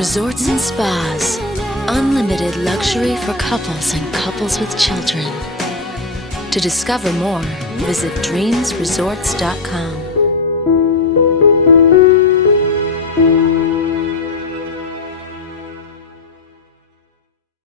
Resorts and Spas. Unlimited luxury for couples and couples with children. To discover more, visit dreamsresorts.com.